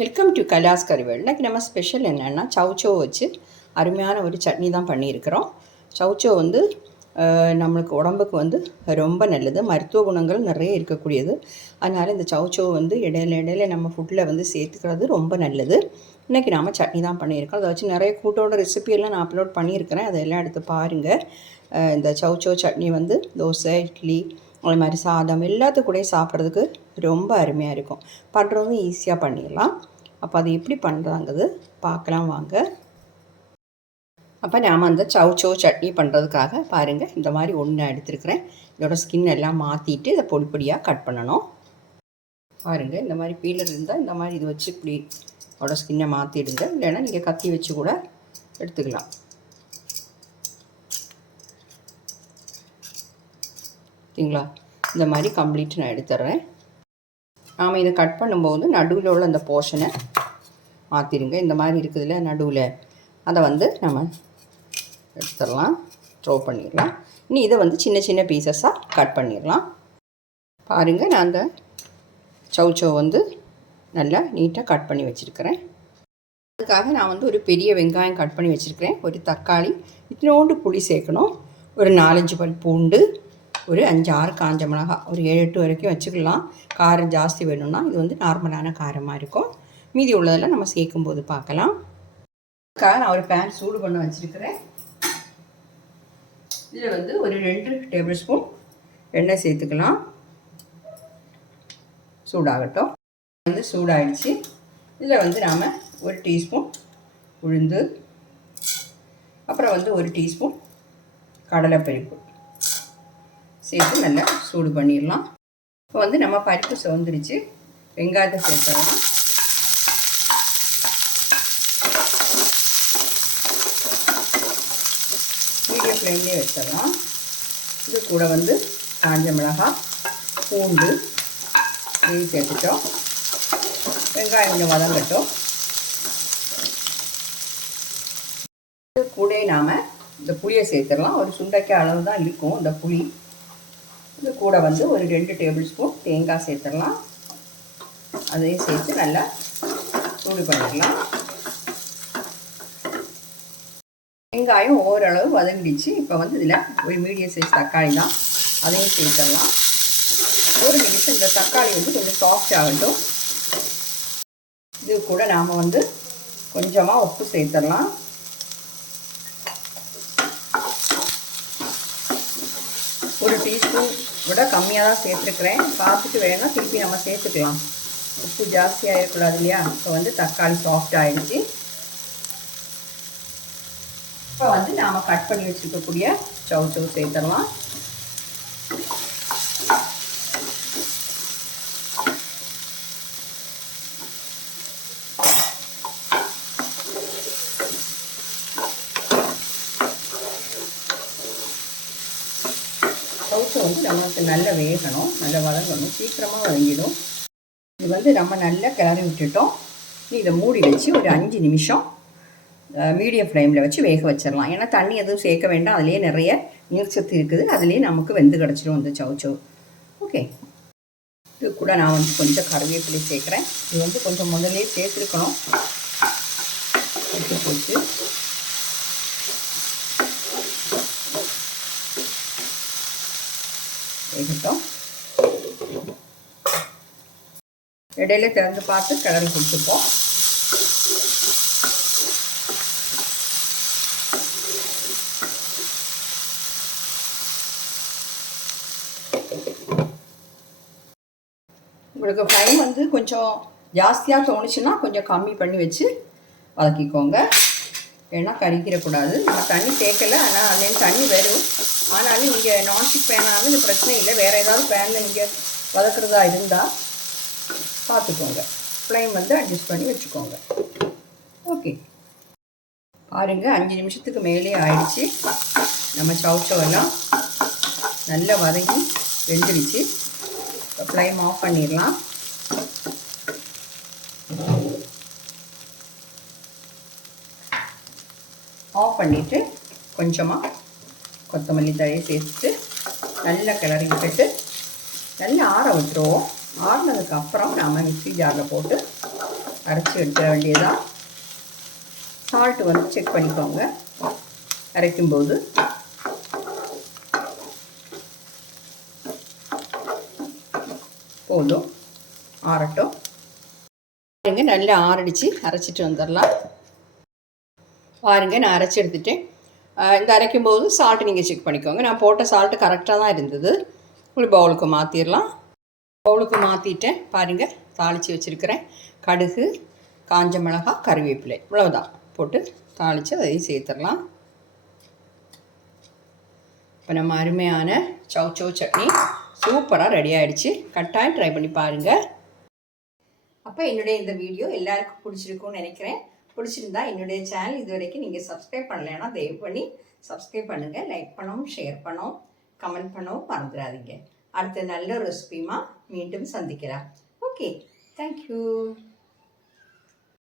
Welcome to கலாஸ் Karuvel இன்றைக்கி நம்ம special என்னென்னா சவுச்சோ வச்சு அருமையான ஒரு சட்னி தான் பண்ணியிருக்கிறோம். சவுச்சோ வந்து நம்மளுக்கு உடம்புக்கு வந்து ரொம்ப நல்லது. மருத்துவ குணங்கள் நிறைய இருக்கக்கூடியது. அதனால் இந்த சவுச்சோ வந்து இடையில இடையில நம்ம ஃபுட்டில் வந்து சேர்த்துக்கிறது ரொம்ப நல்லது. இன்றைக்கி நாம் சட்னி தான் பண்ணியிருக்கோம். அதை வச்சு நிறைய கூட்டோட ரெசிபியெல்லாம் நான் அப்லோட் பண்ணியிருக்கிறேன். அதெல்லாம் எடுத்து பாருங்கள் இந்த சவுச்சோ சட்னி வந்து தோசை இட்லி அது மாதிரி சாதம் எல்லாத்துக்கூடயும் சாப்பிட்றதுக்கு ரொம்ப அருமையாக இருக்கும். பண்ணுறதும் ஈஸியாக பண்ணிடலாம். அப்போ அது எப்படி பண்ணுறாங்கிறது பார்க்கலாம் வாங்க. அப்போ நாம் அந்த சவுச்சோ சட்னி பண்ணுறதுக்காக பாருங்கள் இந்த மாதிரி ஒன்று எடுத்துருக்கிறேன். இதோட ஸ்கின் எல்லாம் மாற்றிட்டு இதை பொடி பொடியாக கட் பண்ணணும். பாருங்கள் இந்த மாதிரி பீலர் இருந்தால் இந்த மாதிரி இது வச்சு இப்படி அதோட ஸ்கின்னை மாற்றிடுங்க இல்லைன்னா நீங்கள் கத்தி வச்சு கூட எடுத்துக்கலாம். ஓகேங்களா? இந்த மாதிரி கம்ப்ளீட் நான் எடுத்துட்றேன் நாம் இதை கட் பண்ணும்போது நடுவில் உள்ள அந்த போர்ஷனை மாற்றிடுங்க இந்த மாதிரி இருக்குதுல்ல நடுவில்? அதை வந்து நம்ம எடுத்துடலாம். த்ரோ பண்ணிடலாம். இனி இதை வந்து சின்ன சின்ன பீசஸாக கட் பண்ணிடலாம். பாருங்கள் நான் அந்த சவுச்சோ வந்து நல்லா நீட்டாக கட் பண்ணி வச்சுருக்கிறேன். அதுக்காக நான் வந்து ஒரு பெரிய வெங்காயம் கட் பண்ணி வச்சுருக்கிறேன். ஒரு தக்காளி இத்தினோண்டு புளி சேர்க்கணும். ஒரு நாலஞ்சு பல் பூண்டு ஒரு அஞ்சு ஆறு காஞ்ச மிளகாய் ஒரு ஏழு எட்டு வரைக்கும் வச்சுக்கலாம். காரம் ஜாஸ்தி வேணும்னா இது வந்து நார்மலான காரமாக இருக்கும். மீதி உள்ளதெல்லாம் நம்ம சேர்க்கும் போது பார்க்கலாம். அதுக்காக நான் ஒரு பேன் சூடு பண்ண வச்சுருக்கிறேன். இதில் வந்து ஒரு ரெண்டு டேபிள் ஸ்பூன் எண்ணெய் சேர்த்துக்கலாம். சூடாகட்டும். வந்து சூடாகிடுச்சு இதில் வந்து நாம் ஒரு டீஸ்பூன் உளுந்து. அப்புறம் வந்து ஒரு டீஸ்பூன் கடலைப்பருப்பு. சேர்த்து நல்லா சூடு பண்ணிடலாம். இப்போ வந்து நம்ம பருப்பு சோர்ந்துருச்சு. வெங்காயத்தை சேர்த்துடலாம் மீடியம் ஃப்ளேம்லேயே வச்சிடலாம். இது கூட வந்து காஞ்ச மிளகாய் பூண்டு இதையும் சேர்த்துட்டோம். வெங்காயம் கொஞ்சம் வதங்கட்டும். இது கூட நாம் இந்த புளியை சேர்த்துடலாம். ஒரு சுண்டைக்காய் அளவு தான் இருக்கும். இந்த புளி இது கூட வந்து ஒரு ரெண்டு டேபிள் ஸ்பூன் தேங்காய் சேர்த்துடலாம். அதையும் சேர்த்து நல்லா சூடு பண்ணிடலாம் வெங்காயம் ஓரளவு வதங்கிடுச்சு. இப்போ வந்து இதில் ஒரு மீடியம் சைஸ் தக்காளி தான். அதையும் சேர்த்துடலாம். ஒரு நிமிஷம் இந்த தக்காளி வந்து கொஞ்சம் சாஃப்ட் ஆகட்டும். இது கூட நாம் வந்து கொஞ்சமாக உப்பு சேர்த்துடலாம் ஒரு டீஸ்பூன் விட கம்மியாக தான் சேர்த்துருக்குறேன். பார்த்துட்டு வேணால் திருப்பி நம்ம சேர்த்துக்கலாம். உப்பு ஜாஸ்தியாக இருக்கக்கூடாது இல்லையா? இப்போ வந்து தக்காளி சாஃப்ட் ஆகிடுச்சு இப்போ வந்து நாம் கட் பண்ணி வச்சுருக்கக்கூடிய சவு சவு சேர்த்துடலாம். சவுச்சை வந்து நமக்கு நல்லா வேகணும் நல்லா வதங்கணும் சீக்கிரமாக வதங்கிடும். இது வந்து நம்ம நல்லா கிளறி விட்டுட்டோம். நீ இதை மூடி வச்சு ஒரு அஞ்சு நிமிஷம் மீடியம் ஃப்ளேமில் வச்சு வேக வச்சிடலாம். ஏன்னா தண்ணி எதுவும் சேர்க்க வேண்டாம். அதுலேயே நிறைய நீர்ச்சத்து இருக்குது. அதுலேயே நமக்கு வெந்து கிடச்சிரும் அந்த சவுச்சோ. ஓகே. இது கூட நான் வந்து கொஞ்சம் கருவேப்பிலை சேர்க்குறேன். இது வந்து கொஞ்சம் முதலே சேர்த்துருக்கணும். போட்டு போச்சு இடையில திறந்து பார்த்து கிளறி கொடுத்துப்போம். உங்களுக்கு ஃப்ளைம் வந்து கொஞ்சம் ஜாஸ்தியாக தோணுச்சுன்னா கொஞ்சம் கம்மி பண்ணி வச்சு வதக்கிக்கோங்க. ஏன்னா கறிக்கிறக்கூடாது நம்ம தண்ணி சேர்க்கல ஆனால் அதுலேருந்து தண்ணி வரும் ஆனாலும் நீங்கள் நான்ஸ்டிக் பேனாலும் இந்த பிரச்சனை இல்லை. வேறு ஏதாவது பேனில் நீங்கள் வதக்குறதா இருந்தால் பார்த்துக்கோங்க. ஃப்ளேம் வந்து அட்ஜஸ்ட் பண்ணி வச்சுக்கோங்க. ஓகே பாருங்கள் அஞ்சு நிமிஷத்துக்கு மேலே ஆயிடுச்சு. நம்ம சவுச்சவெல்லாம் நல்லா வதங்கி வெந்துடுச்சு இப்போ ஃப்ளைம் ஆஃப் பண்ணிடலாம். ஆஃப் பண்ணிவிட்டு கொஞ்சமாக கொத்தமல்லி தழையை சேர்த்துட்டு நல்லா கிளறி விட்டுட்டு நல்லா ஆற விட்டுருவோம் ஆறுனதுக்கப்புறம் நாம் மிக்ஸி ஜாரில் போட்டு அரைச்சி எடுத்துட வேண்டியதான் சால்ட்டு வந்து செக் பண்ணிக்கோங்க. அரைக்கும்போது. போதும். ஆறட்டும். பாருங்க நல்லா ஆறடிச்சு. அரைச்சிட்டு வந்துடலாம். பாருங்க நான் அரைச்சி எடுத்துட்டேன். இந்த அரைக்கும் போது சால்ட்டு நீங்கள் செக் பண்ணிக்கோங்க. நான் போட்ட சால்ட்டு கரெக்டாக தான் இருந்தது. உங்களுக்கு பவுலுக்கு மாற்றிடலாம் பவுலுக்கு மாற்றிட்டேன் பாருங்கள் தாளித்து வச்சுருக்கிறேன். கடுகு காஞ்ச மிளகாய் கருவேப்பிலை. இவ்வளோதான் போட்டு தாளித்து அதையும் சேர்த்துடலாம். இப்போ நம்ம அருமையான சவ் சவ் சட்னி சூப்பராக ரெடி ஆகிடுச்சு கட்டாயம் ட்ரை பண்ணி பாருங்கள் அப்போ என்னுடைய இந்த வீடியோ எல்லாருக்கும் பிடிச்சிருக்கும்னு நினைக்கிறேன். பிடிச்சிருந்தா என்னுடைய சேனல் இது வரைக்கும் நீங்கள் சப்ஸ்கிரைப் பண்ணலைன்னா தயவு பண்ணி சப்ஸ்கிரைப் பண்ணுங்கள் லைக் பண்ணவும் ஷேர் பண்ணவும் கமெண்ட் பண்ணவும் மறந்துடாதீங்க. அடுத்த நல்ல ரெசிபியுமா மீண்டும் சந்திக்கிறேன் ஓகே தேங்க்யூ